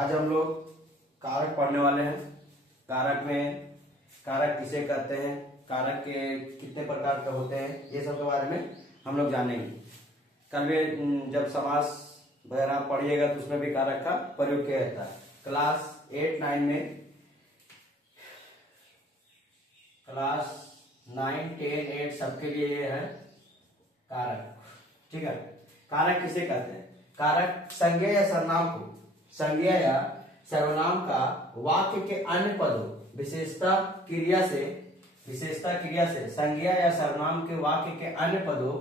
आज हम लोग कारक पढ़ने वाले हैं। कारक में कारक किसे कहते हैं, कारक के कितने प्रकार के होते हैं, ये सब के बारे में हम लोग जानेंगे। कल भी जब समास वगैरह पढ़िएगा तो उसमें भी कारक का प्रयोग किया जाता है। क्लास 8, 9 में, क्लास 9, 10, 8 सबके लिए ये है कारक। ठीक है, कारक किसे कहते हैं? कारक संज्ञा या सर्वनाम को, संज्ञा या सर्वनाम का वाक्य के अन्य पदों विशेषता क्रिया से संज्ञा या सर्वनाम के वाक्य के अन्य पदों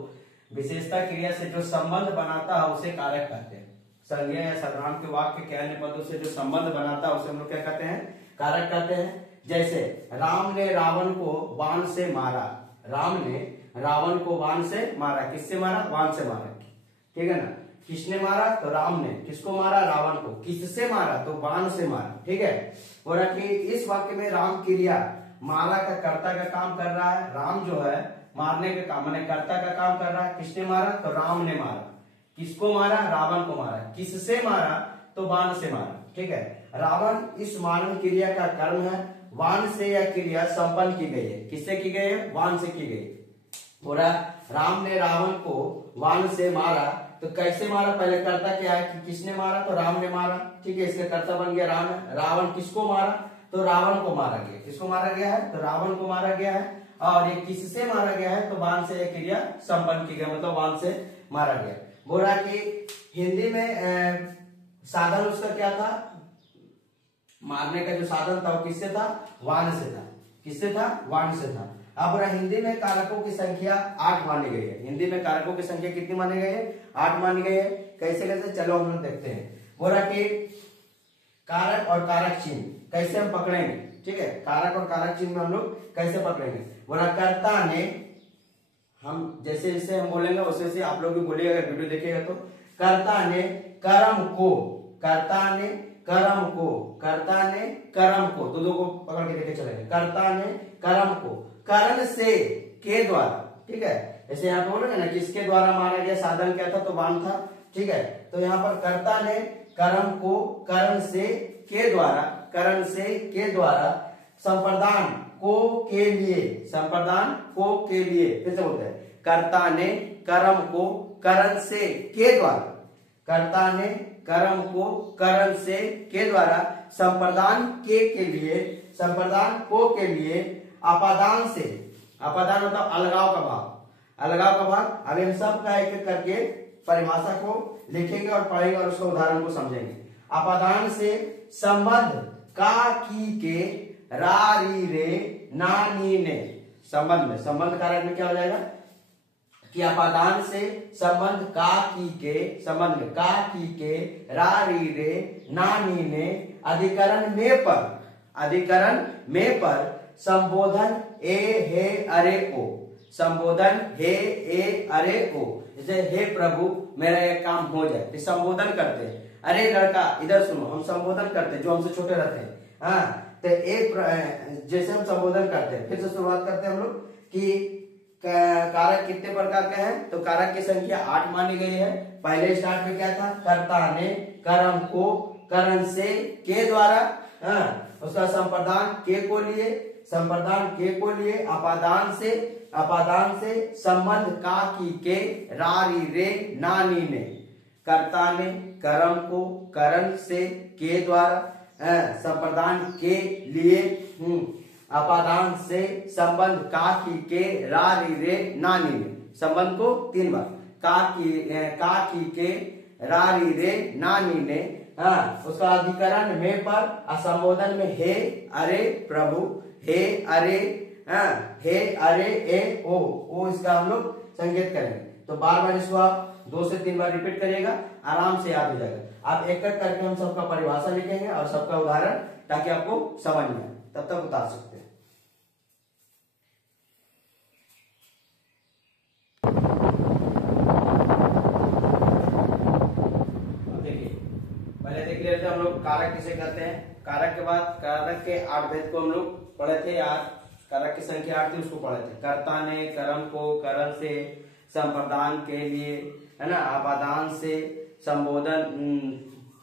विशेषता क्रिया से जो संबंध बनाता है उसे कारक कहते हैं। संज्ञा या सर्वनाम के वाक्य के अन्य पदों से जो संबंध बनाता है उसे हम लोग क्या कहते हैं? कारक कहते हैं। जैसे राम ने रावण को बाण से मारा। राम ने रावण को बाण से मारा। किससे मारा? बाण से मारा। ठीक है ना। किसने मारा? तो राम ने। किसको मारा? रावण को। किससे मारा? तो बाण से मारा। ठीक है। बोला कि इस वाक्य में राम क्रिया मारा का कर्ता का काम कर रहा है। राम जो है मारने का काम माने कर्ता का काम कर रहा है। किसने मारा? तो राम ने मारा। किसको मारा? रावण को मारा। किससे मारा? तो बाण से मारा। ठीक है। रावण इस मारण क्रिया का कर्म है। बाण से यह क्रिया संपन्न की गई है। किससे की गई है? बाण से की गई। बोला राम ने रावण को बाण से मारा। तो कैसे मारा? पहले कर्ता क्या है कि किसने मारा? तो राम ने मारा। ठीक है, इसका कर्ता बन गया राम है। रावण किसको मारा? तो रावण को मारा गया। किसको मारा गया है? तो रावण को मारा गया है। और ये किससे मारा गया है? तो बाण से यह क्रिया संपन्न की गई, मतलब बाण से मारा गया। बोल रहा कि हिंदी में साधन उसका क्या था? मारने का जो साधन था वो किससे था? बाण से था। किससे था? बाण से था। अब हिंदी में कारकों की संख्या 8 मानी गई है। हिंदी में कारकों की संख्या कितनी मानी गई है? 8 मानी गई है। कैसे कैसे, चलो हम लोग देखते हैं। बोला कि कारक और कारक चिन्ह कैसे हम पकड़ेंगे। ठीक है, कारक और कारक चिन्ह में हम लोग कैसे पकड़ेंगे। बोला कर्ता ने, हम जैसे जैसे हम बोलेंगे वैसे वैसे आप लोग भी बोलिएगा, वीडियो देखिएगा तो। कर्ता ने कर्म को, कर्ता ने कर्म को, कर्ता ने कर्म को, तो दो को पकड़ के लेके चलेंगे। कर्ता ने कर्म को करण से के द्वारा। ठीक है, जैसे यहाँ पे बोलोगे ना किसके द्वारा मारा गया, साधन क्या था? तो बाण था। ठीक है, तो यहाँ पर कर्ता ने कर्म को करण से के द्वारा, करण से के द्वारा संप्रदान को के लिए, संप्रदान को के लिए, फिर से बोलते हैं कर्ता ने कर्म को करण से के द्वारा, कर्ता ने कर्म को करण से के द्वारा संप्रदान के लिए, संप्रदान को के लिए अपादान से, अपादान मतलब अलगाव का भाव, अलगाव का भाव। अभी हम सब का एक एक करके परिभाषा को लिखेंगे और पढ़ेंगे और उसका उदाहरण को समझेंगे। अपादान से संबंध का की के रा री रे ना नी ने, संबंध में, संबंध कारक में क्या हो जाएगा कि अपादान से संबंध का की के, संबंध में का की के रा री रे ना नी ने अधिकरण में पर, अधिकरण में पर संबोधन ए हे अरे ओ, संबोधन हे ए अरे ओ। जैसे हे प्रभु मेरा एक काम हो जाए, तो संबोधन करते हैं। अरे लड़का इधर सुनो, हम संबोधन करते हैं जो हमसे छोटे रहते हैं। हाँ, तो एक जैसे हम संबोधन करते हैं, फिर से शुरुआत करते हैं हम लोग कि कारक कितने प्रकार के हैं। तो कारक की संख्या 8 मानी गई है। पहले स्टार्ट में क्या था? कर्ता ने कर्म को करण से के द्वारा, उसका संप्रदान के को लिए, संप्रदान के को लिए अपादान से, अपादान से संबंध का की के रा री रे ना नी ने, कर्ता ने कर्म को करण से के द्वारा संप्रदान के लिए, अपादान से संबंध का की के रा री रे ना नी ने, संबंध को 3 बार, का की के रा री रे ना नी ने, उसका अधिकरण में पर, संबोधन में हे अरे प्रभु, हे अरे, हे अरे ए ओ इसका हम लोग संकेत करेंगे। तो बार बार इसको आप 2 से 3 बार रिपीट करिएगा, आराम से याद हो जाएगा। आप एक एक करके हम सबका परिभाषा लिखेंगे और सबका उदाहरण, ताकि आपको समझ में आए, तब तक उतार सकते हैं। पहले देख लेते हैं हम लोग कारक किसे कहते हैं। कारक के बाद कारक के 8 भेद को हम लोग पढ़े थे यार। कारक की संख्या 8 थी, उसको पढ़े थे। कर्ता ने कर्म को करण से संप्रदान के लिए, है ना, अपादान से संबोधन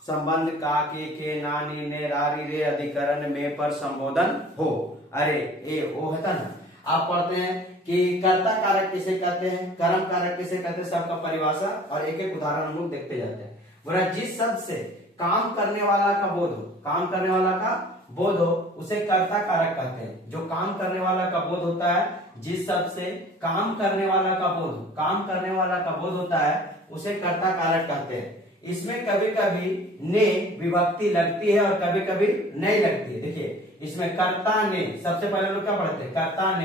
संबंध का के ना नी ने रा री रे अधिकरण में पर संबोधन हो। अरे ए ओ होता ना। आप पढ़ते हैं कि कर्ता कारक किसे कहते हैं, कर्म कारक किसे कहते हैं, सबका परिभाषा और एक एक उदाहरण हम लोग देखते जाते हैं। बोला जिस शब्द से काम करने वाला का बोध हो, काम करने वाला का बोध हो उसे कर्ता कारक कहते हैं। जो काम करने वाला का बोध होता है, जिस शब्द से काम करने वाला का बोध, काम करने वाला का बोध होता है उसे कर्ता कारक कहते हैं। इसमें कभी कभी ने विभक्ति लगती है और कभी कभी नहीं लगती है। देखिए इसमें कर्ता ने, सबसे पहले लोग क्या पढ़ते हैं, कर्ता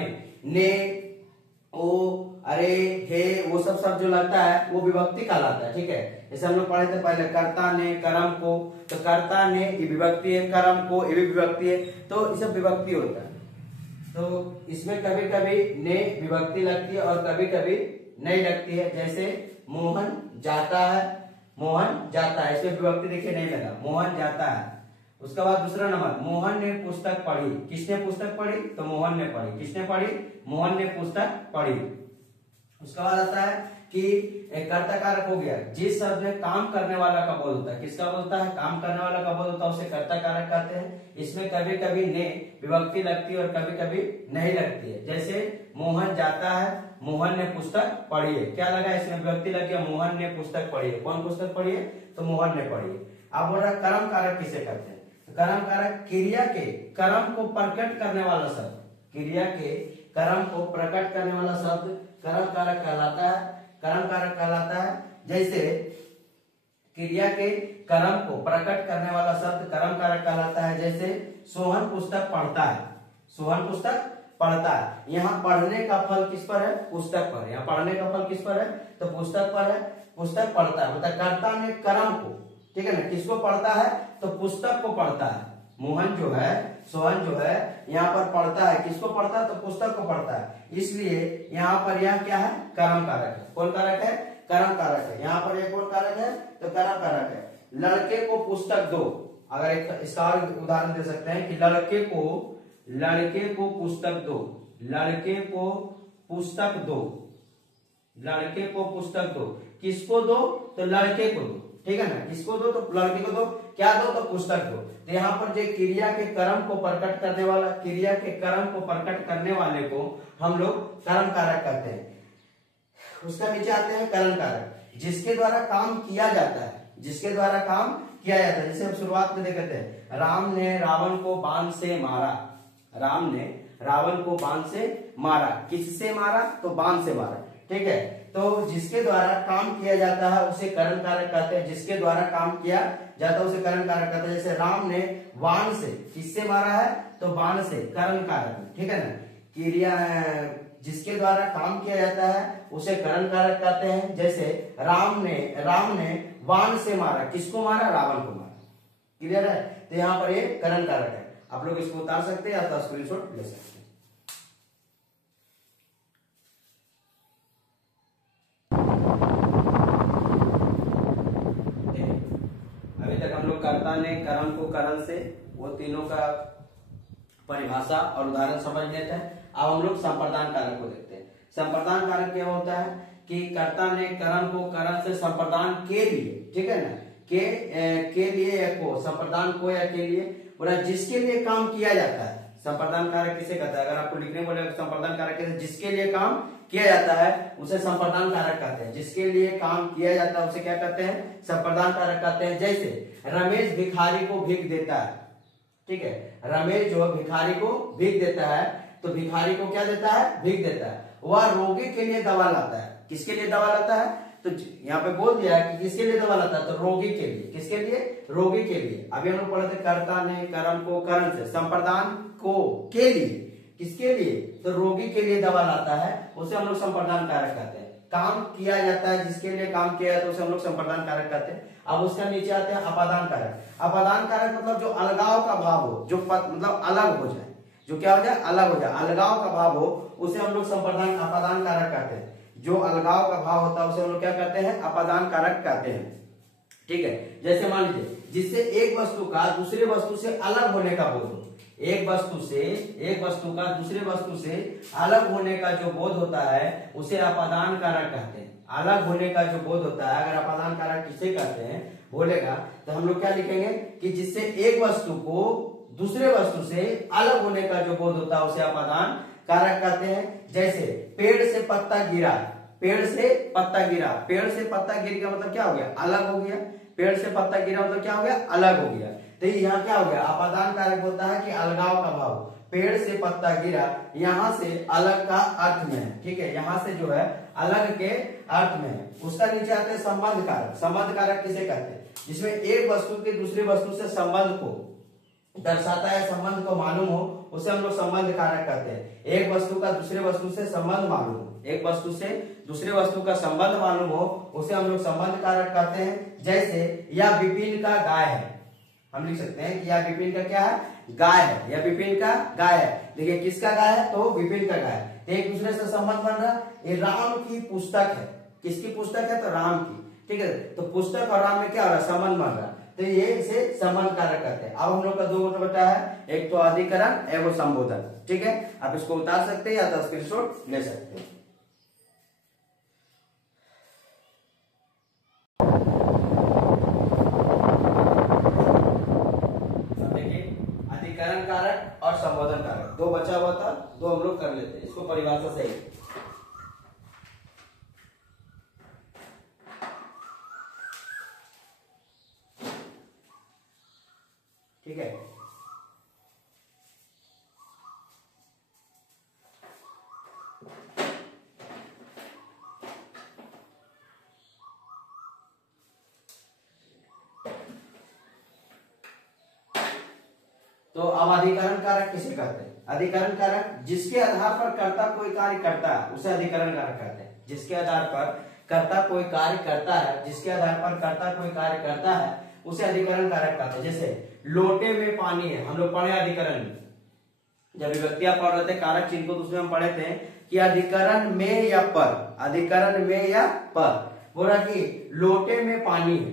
ने ओ अरे हे वो सब शब्द जो लगता है वो विभक्ति कहलाता है। ठीक है, जैसे हम लोग पढ़े थे पहले कर्ता ने कर्म को, तो कर्ता ने ये विभक्ति है, कर्म को ये भी विभक्ति है, तो ये सब विभक्ति होता है। तो इसमें कभी कभी ने विभक्ति लगती है और कभी कभी नहीं लगती है। जैसे मोहन जाता है, मोहन जाता है, इसमें विभक्ति देखिए नहीं लगा, मोहन जाता है। उसके बाद दूसरा नंबर, मोहन ने पुस्तक पढ़ी। किसने पुस्तक पढ़ी, तो मोहन ने पढ़ी। किसने पढ़ी, मोहन ने पुस्तक पढ़ी। उसके बाद आता है कि एक कर्ता कारक हो गया जिस शब्द में काम करने वाला का बोध होता है। किसका बोलता है, काम करने वाला का बोध होता है, उसे कर्ता कारक कहते हैं। इसमें कभी कभी ने विभक्ति लगती है और कभी कभी नहीं लगती है। जैसे मोहन जाता है, मोहन ने पुस्तक पढ़ी है, क्या लगा इसमें विभक्ति लग गया, मोहन ने पुस्तक पढ़ी है। कौन पुस्तक पढ़ी है, तो मोहन ने पढ़ी है। अब बोल रहा कर्म कारक किसे कहते हैं, कर्म कारक क्रिया के कर्म को प्रकट करने वाला शब्द, क्रिया के कर्म को प्रकट करने वाला शब्द कर्म कारक कहलाता है, कर्म कारक कहलाता है। जैसे क्रिया के कर्म को प्रकट करने वाला शब्द कर्म कारक कहलाता है। जैसे सोहन पुस्तक पढ़ता है, सोहन पुस्तक पढ़ता है। यहाँ पढ़ने का फल किस पर है, पुस्तक पर। यहाँ पढ़ने का फल किस पर है, तो पुस्तक पर है, पुस्तक पढ़ता है। मतलब कर्ता ने कर्म को, ठीक है ना, किसको पढ़ता है, तो पुस्तक को पढ़ता है। मोहन जो है, सोहन जो है यहाँ पर पढ़ता है, किसको पढ़ता है, तो पुस्तक को पढ़ता है। इसलिए यहाँ पर यह क्या है, कर्म कारक है। कौन कारक है, कर्म कारक है। यहाँ पर एक कौन कारक है, तो कर्म कारक है। लड़के को पुस्तक दो, अगर एक इसका उदाहरण दे सकते हैं कि लड़के को पुस्तक दो, लड़के को पुस्तक दो, लड़के को पुस्तक दो। किसको दो, तो लड़के को दो, ठीक है ना, किसको दो, तो लड़के को दो। क्या दो, तो पुस्तक दो। तो यहाँ पर जो क्रिया के कर्म को प्रकट करने वाला, क्रिया के कर्म को प्रकट करने वाले को हम लोग कर्म कारक कहते हैं। उसका नीचे आते हैं कर्म कारक, जिसके द्वारा काम किया जाता है, जिसके द्वारा काम किया जाता है। जैसे हम शुरुआत में देखते हैं, राम ने रावण को बाण से मारा, राम ने रावण को बाण से मारा। किससे मारा, तो बाण से मारा, ठीक है। तो जिसके द्वारा काम किया जाता है उसे कर्म कारक कहते हैं, जिसके द्वारा काम किया जाता है उसे कर्म कारक कहते हैं। जैसे राम ने बाण से, किससे मारा है, तो बाण से, कर्म कारक, ठीक है ना। क्रिया जिसके द्वारा काम किया जाता है उसे कर्म कारक कहते हैं। जैसे राम ने बाण से मारा, किसको मारा, रावण को मारा। क्लियर है, तो यहाँ पर ये कर्म कारक है। आप लोग इसको उतार सकते हैं या स्क्रीनशॉट ले सकते हैं। अभी तक हम लोग कर्ता ने कर्म को करण से, वो तीनों का परिभाषा और उदाहरण समझ लेते हैं। अब हम लोग संप्रदान कारक को देखते हैं। संप्रदान कारक क्या होता है कि कर्ता ने कर्म को करण से संप्रदान के लिए, ठीक है ना, के लिए या को, संप्रदान को या के लिए, पूरा जिसके लिए काम किया जाता है। संप्रदान कारक किसे कहता है, अगर आपको लिखने बोले संप्रदान कारक कैसे, जिसके लिए काम किया जाता है उसे संप्रदान कारक कहते हैं। जिसके लिए काम किया जाता है उसे क्या कहते हैं, संप्रदान कारक कहते हैं। जैसे रमेश भिखारी को भीख देता है, ठीक है, रमेश जो भिखारी को भीख देता है, तो भिखारी को क्या देता है, भीख देता है। वह रोगी के लिए दवा लाता है, किसके लिए दवा लाता है, तो यहाँ पे बोल दिया है कि किसके लिए दवा लाता है, तो रोगी के लिए। किसके लिए, रोगी के लिए। अभी हम लोग पढ़े थे कर्ता ने कर्म को करण से, संप्रदान को के लिए, किसके लिए, तो रोगी के लिए दवा लाता है, उसे हम लोग संप्रदान कारक कहते हैं। काम किया जाता है, जिसके लिए काम किया जाता है उसे हम लोग संप्रदान कारक कहते हैं। अब उसका नीचे आते हैं अपादान कारक। अपादान कारक मतलब जो अलगाव का भाव हो, जो मतलब अलग हो जाए, जो क्या हो जाए, अलग हो जाए, अलगाव का भाव हो, उसे हम लोग संप्रदान अपादान कारक कहते हैं। जो अलगाव का भाव होता है उसे हम लोग क्या कहते हैं, अपादान कारक कहते हैं, ठीक है। जैसे मान लीजिए जिससे एक वस्तु का दूसरे वस्तु से अलग होने का बोध हो, एक वस्तु का दूसरे वस्तु से अलग होने का जो बोध होता है उसे अपादान कारक कहते हैं। अलग होने का जो बोध होता है, अगर अपादान कारक किसे कहते हैं, बोलेगा तो हम लोग क्या लिखेंगे कि जिससे एक वस्तु को दूसरे वस्तु से अलग होने का जो बोध होता है उसे अपादान कारक कहते हैं। जैसे पेड़ से पत्ता गिरा, पेड़ से पत्ता गिरा, पेड़ से पत्ता गिर गया मतलब क्या हो गया, अलग हो गया। पेड़ से पत्ता गिरा मतलब क्या हो गया, अलग हो गया। तो यहाँ क्या हो गया, अपादान कारक होता है कि अलगाव का भाव। पेड़ से पत्ता गिरा, यहाँ से अलग का अर्थ में है, ठीक है, यहाँ से जो है अलग के अर्थ में है। उसका नीचे आते हैं संबंध कारक। संबंध कारक किसे कहते हैं, जिसमें एक वस्तु के दूसरी वस्तु से संबंध को दर्शाता है, संबंध को मालूम हो, उसे हम लोग संबंध कारक कहते हैं। एक वस्तु का दूसरे वस्तु से संबंध मालूम हो, एक वस्तु से दूसरे वस्तु का संबंध मालूम हो, उसे हम लोग संबंध कारक कहते हैं। जैसे यह विपिन का गाय है, हम लिख सकते हैं कि यह विपिन का क्या है, गाय है, यह विपिन का गाय है। देखिए किसका गाय है, तो विपिन का गाय है। एक दूसरे से संबंध बन रहा है। ये राम की पुस्तक है, किसकी पुस्तक है, तो राम की, ठीक है। तो पुस्तक और राम में क्या हो रहा है, संबंध बन रहा है, तो ये इसे संबंध कारक कहते हैं। अब हम लोग का दो मतलब बटा है, एक तो अधिकरण एक वो संबोधन, ठीक है। आप इसको उतार सकते हैं या तो स्क्रीनशॉट ले सकते हैं। अधिकरण कारक और संबोधन कारक दो बचा हुआ था, दो हम लोग कर लेते हैं। इसको परिभाषा सही, ठीक है। तो अब अधिकरण कारक किसे कहते हैं, अधिकरण कारक जिसके आधार पर कर्ता कोई कार्य करता है उसे अधिकरण कारक कहते हैं। जिसके आधार पर कर्ता कोई कार्य करता है, जिसके आधार पर कर्ता कोई कार्य करता है उसे अधिकरण कारक कहते हैं। जैसे लोटे में पानी है, हम लोग पढ़े अधिकरण में, जब विभक्तियां पढ़ रहे थे कारक चिन्ह को, तो उसमें हम पढ़े थे कि अधिकरण में या पर, अधिकरण में या पर। बोला कि लोटे में पानी है,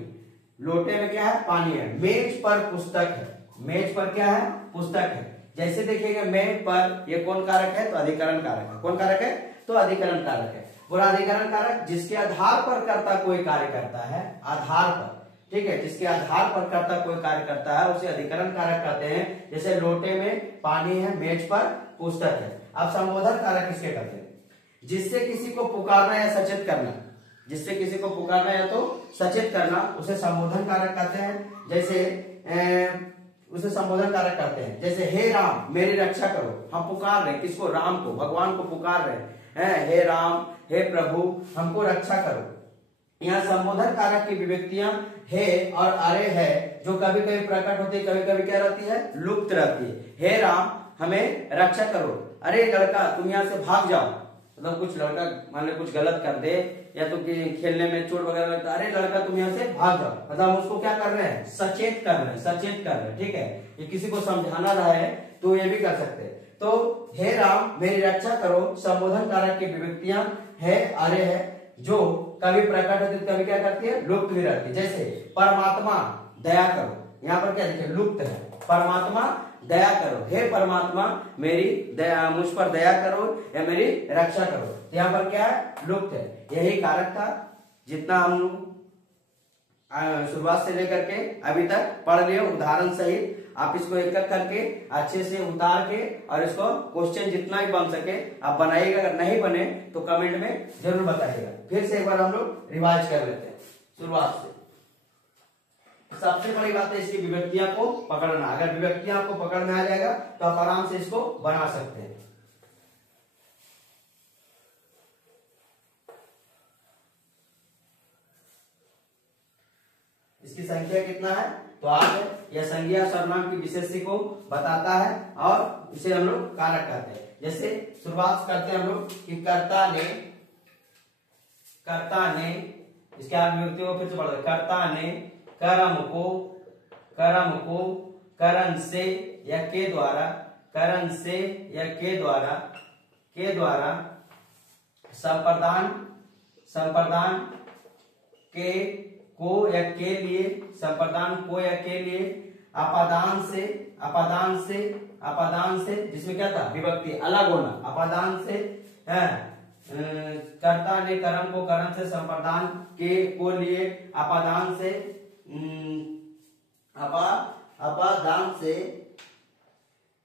लोटे में क्या है, पानी है। मेज पर पुस्तक है, मेज पर क्या है, पुस्तक है। जैसे देखिएगा मेज पर, ये कौन कारक है, तो अधिकरण कारक है। कौन कारक है, तो अधिकरण कारक है। बोला अधिकरण कारक जिसके आधार पर कर्ता कोई कार्य करता है, आधार पर, ठीक है, जिसके आधार पर कर्ता कोई कार्य करता है उसे अधिकरण कारक कहते हैं। जैसे लोटे में पानी है, मेज पर पुस्तक है। अब संबोधन कारक किसके कहते हैं, जिससे किसी को पुकारना या सचेत करना, जिससे किसी को पुकारना या तो सचेत करना उसे संबोधन कारक कहते हैं। जैसे उसे संबोधन कारक कहते हैं। जैसे हे राम मेरी रक्षा करो, हम पुकार रहे किसको, राम को, भगवान को पुकार रहे हैं, हे राम, हे प्रभु हमको रक्षा करो। यहाँ संबोधन कारक की विभक्तियां हे और अरे है, जो कभी कभी प्रकट होती है, कभी कभी क्या रहती है, लुप्त रहती है। हे राम हमें रक्षा करो, अरे लड़का तुम यहाँ से भाग जाओ, मतलब कुछ लड़का मान लो कुछ गलत कर दे या तो खेलने में चोट वगैरह लगता है, अरे लड़का तुम यहाँ से भाग जाओ, मतलब हम उसको क्या कर रहे हैं, सचेत कर रहे हैं, सचेत कर रहे हैं, ठीक है। ये किसी को समझाना रहा है तो ये भी कर सकते हैं। तो हे राम मेरी रक्षा करो, संबोधन कारक की विभक्तियां है अरे है, जो कभी प्रकट होती है कभी क्या करती है, लुप्त भी रहती है। जैसे परमात्मा दया करो, यहाँ पर क्या देखिए लुप्त है, परमात्मा दया करो, हे परमात्मा मेरी दया, मुझ पर दया करो या मेरी रक्षा करो, तो यहाँ पर क्या है, लुप्त है। यही कारक था जितना हम लोग शुरुआत से लेकर के अभी तक पढ़ लिए उदाहरण सहित। आप इसको एक एक करके अच्छे से उतार के और इसको क्वेश्चन जितना भी बन सके आप बनाइएगा, अगर नहीं बने तो कमेंट में जरूर बताइएगा। फिर से एक बार हम लोग रिवाइज कर लेते हैं शुरुआत से। सबसे बड़ी बात है इसकी विभक्तियां को पकड़ना, अगर विभक्तियां आपको पकड़ में आ जाएगा तो आप आराम से इसको बना सकते हैं। इसकी संख्या कितना है, तो 8 है। यह संज्ञा सर्वनाम की विशेषी को बताता है और इसे हम लोग कारक कहते हैं। जैसे शुरुआत करते हैं हम लोग कि कर्ता ने, इसके आगे विभक्ति को फिर से पढ़ते, कर्ता ने कर्म को करण से या के द्वारा, करण से या के द्वारा संप्रदान के को या के लिए, संप्रदान को या के लिए, अपादान से जिसमें क्या था, विभक्ति अलग होना, अपादान से कर्ता ने कर्म को करण से संप्रदान के को लिए, अपादान से अपा अपादान से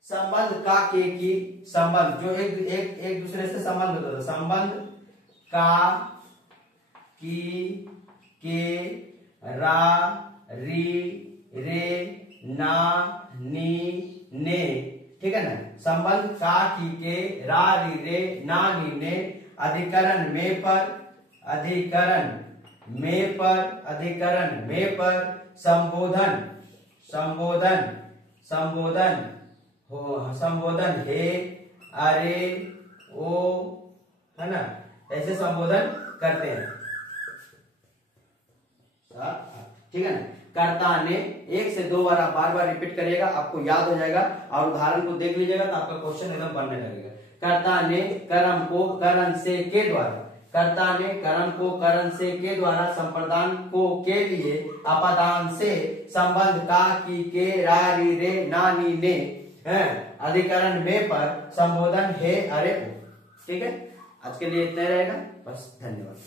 संबंध का के की संबंध जो एक दूसरे से संबंध होता है, संबंध का की के रा री रे ना नी ने, ठीक है ना। संबंध का की के रा री रे ना नी ने अधिकरण में पर संबोधन हे अरे ओ, है ना, ऐसे संबोधन करते हैं, ठीक है ना। कर्ता ने 1 से 2 बार आप बार रिपीट करिएगा, आपको याद हो जाएगा और उदाहरण को देख लीजिएगा तो आपका क्वेश्चन एकदम बनने लगेगा। कर्ता ने कर्म को करण से के द्वारा, कर्ता ने कर्म को करण से के द्वारा संप्रदान को के लिए अपादान से संबंध का की के रा री रे ना नी ने अधिकरण में पर संबोधन हे अरे ओ, ठीक है। आज के लिए इतना रहेगा बस, धन्यवाद।